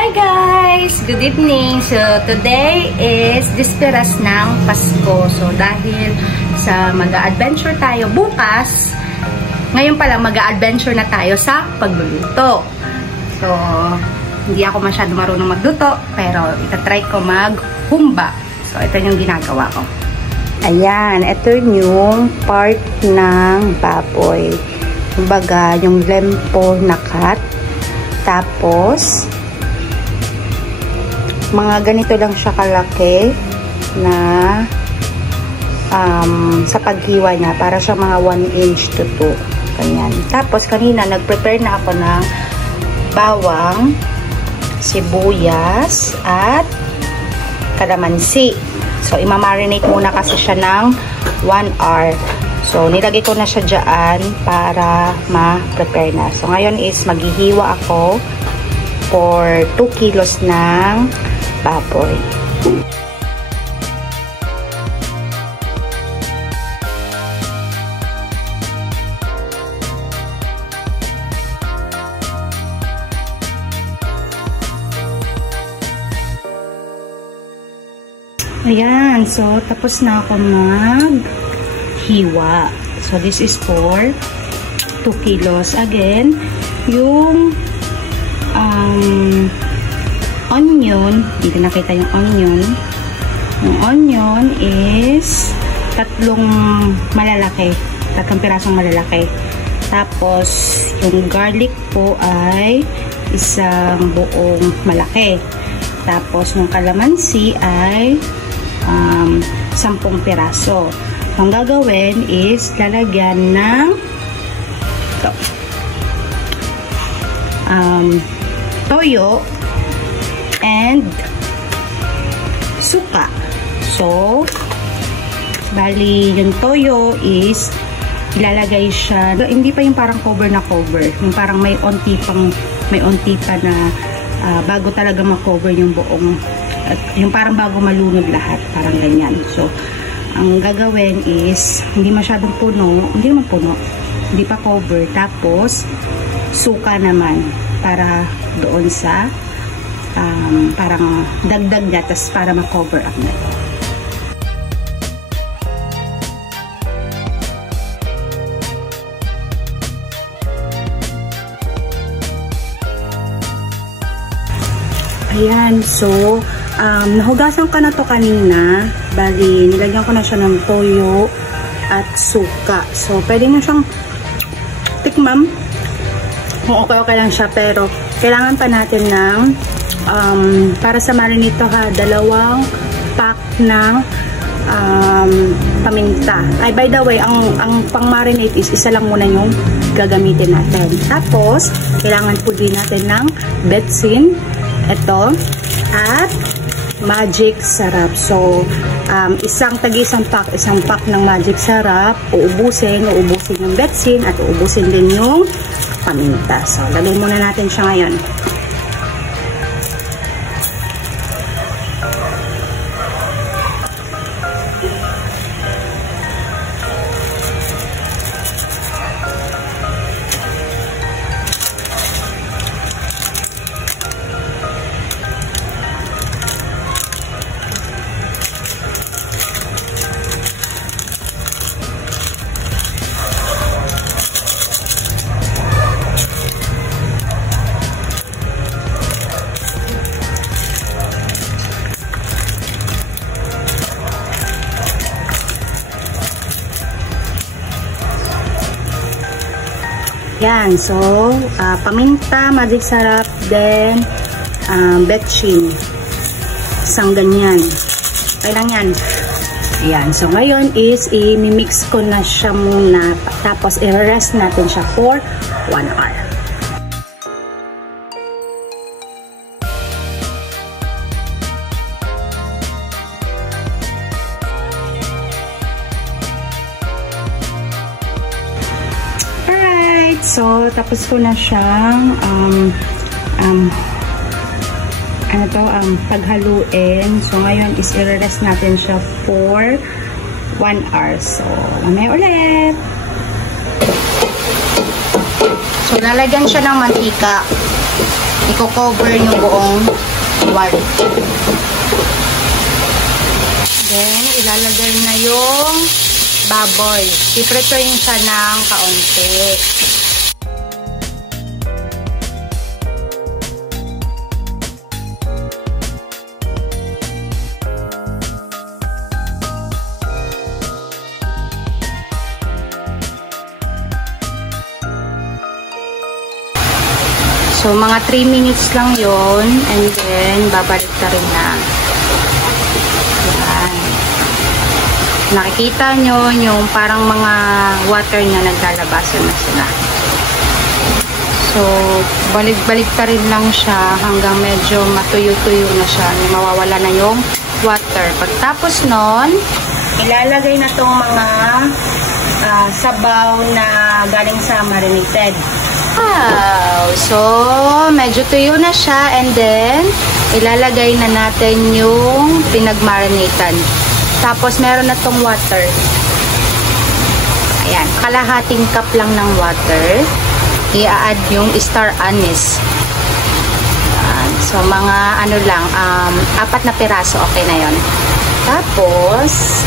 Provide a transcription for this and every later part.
Hi guys! Good evening! So, today is disperas ng Pasko. So, dahil sa mag-a-adventure tayo bukas, ngayon pa lang mag-a-adventure na tayo sa pagluluto. So, hindi ako masyado marunong magluto, pero itatry ko mag-humba. So, ito yung ginagawa ko. Ayan, ito yung part ng baboy. Kumbaga, yung lempo na cut. Tapos, mga ganito lang siya kalaki na sa paghiwa niya. Para siya mga 1 inch to 2. Ganyan. Tapos, kanina, nag-prepare na ako ng bawang, sibuyas, at kalamansi. So, imamarinate muna kasi siya ng 1 hour. So, nilagay ko na siya dyan para ma-prepare na. So, ngayon is maghihiwa ako for 2 kilos ng baboy. Ayan, so tapos na ako mag-hiwa. So this is for 2 kilos. Again, yung onion, hindi nakita yung onion. Yung onion is 3 malalaki. 3 pirasong malalaki. Tapos, yung garlic po ay isang buong malaki. Tapos, yung kalamansi ay 10 piraso. Ang gagawin is lalagyan ng toyo and suka. So, bali yung toyo is ilalagay siya, hindi pa yung parang cover na cover, yung parang may onti pa na bago talaga ma-cover yung buong, yung parang bago malunod lahat, parang ganyan. So, ang gagawin is hindi masyadong puno, hindi pa cover. Tapos, suka naman para doon sa parang dagdag niya, tas para ma-cover up na. Ayan, so nahugasan ka na to kanina. Bali, nilagyan ko na siya ng toyo at suka. So, pwede na siyang tikmam kung okay lang siya, pero kailangan pa natin ng para sa marinito ha, 2 pack ng paminta. Ay, by the way, ang pang-marinate is isa lang muna yung gagamitin natin. Tapos, kailangan po din natin ng betsin, ito, at magic sarap. So, isang pack ng magic sarap, uubusin yung betsin, at uubusin din yung paminta. So, lagay muna natin siya ngayon. Yan, so, paminta, magic sarap, then, betchin. Isang ganyan. Okay lang yan. Ayan, so ngayon is, i-mix ko na siya muna. Tapos, i-rest natin siya for 1 hour. So, tapos ko na siyang paghaluin. So, ngayon is i-rest natin siya for 1 hour. So, mamaya ulit. So, lalagyan siya ng mantika. i-cover yung buong wall. Then, ilalagay na yung baboy. I-prepare siya ng kaunti. So, mga 3 minutes lang yon, and then, babalik na rin na. Yan. Nakikita nyo yung parang mga water niya naglalabasan na sila. So, balik-balik na rin lang siya hanggang medyo matuyo-tuyo na siya. Mawawala na yung water. Pagtapos nun, ilalagay na tong mga sabaw na galing sa marinated. Wow! So, medyo tuyo na siya, and then, ilalagay na natin yung pinagmarinatan. Tapos, meron na tong water. Ayan, kalahating cup lang ng water. I-add yung star anise. Ayan. So, mga ano lang, 4 na piraso, okay na yon. Tapos,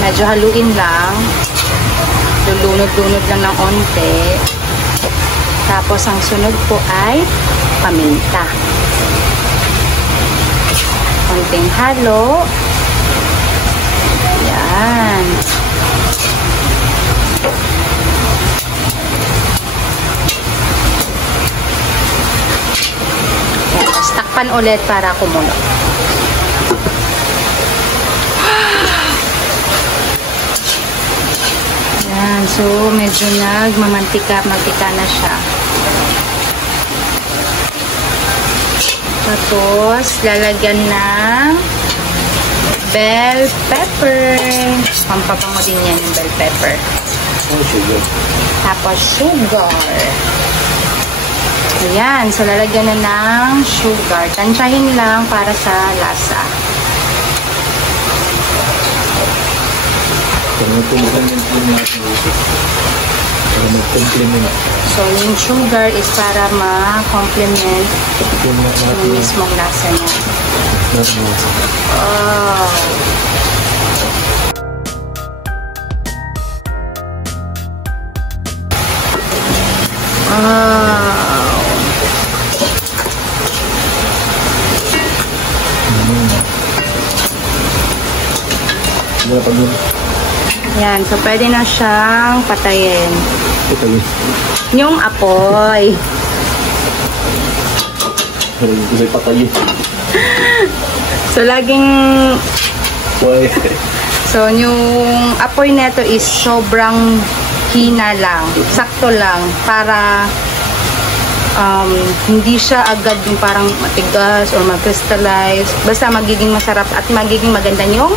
medyo haluin lang. Lulunod-lunod lang ng onte. Tapos, ang sunod po ay paminta. Konting halo. Yan. Tapos, takpan ulit para kumulo. So, medyo nagmamantika na siya. Tapos, lalagyan ng bell pepper. Pampabango din yan yung bell pepper. Tapos, sugar. Ayan. So, lalagyan na ng sugar. Tansyahin lang para sa lasa. So, yung sugar is para ma-complement yung mismong lasa niya. Oh. Yan, so pwede na siyang patayin. Yung apoy. So, laging so, yung apoy neto is sobrang hina lang. Sakto lang. Para hindi siya agad yung parang matigas or mag-crystallize. Basta magiging masarap at magiging maganda yung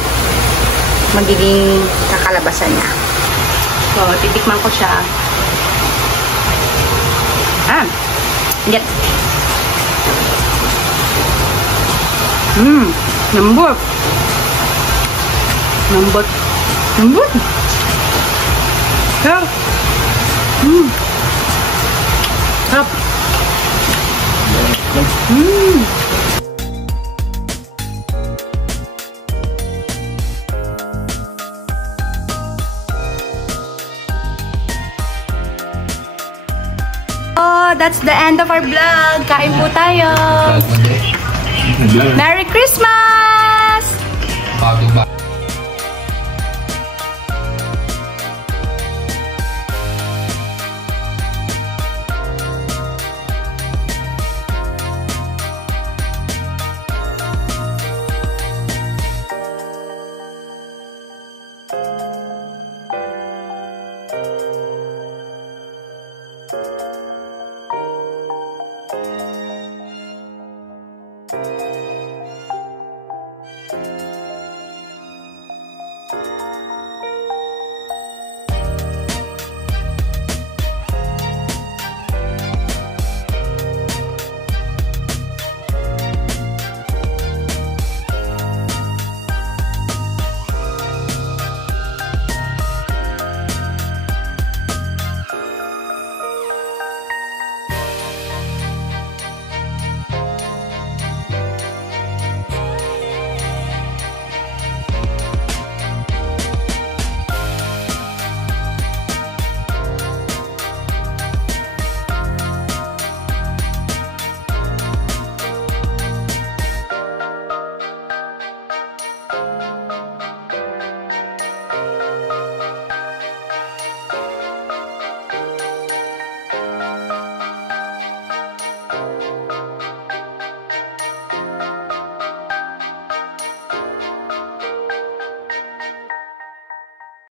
magiging kakalabasan niya. So, titikman ko siya. Get. Lambot. Lambot. Lambot. Sarap. Sarap. Oh, that's the end of our vlog. Kain po tayo. Merry Christmas!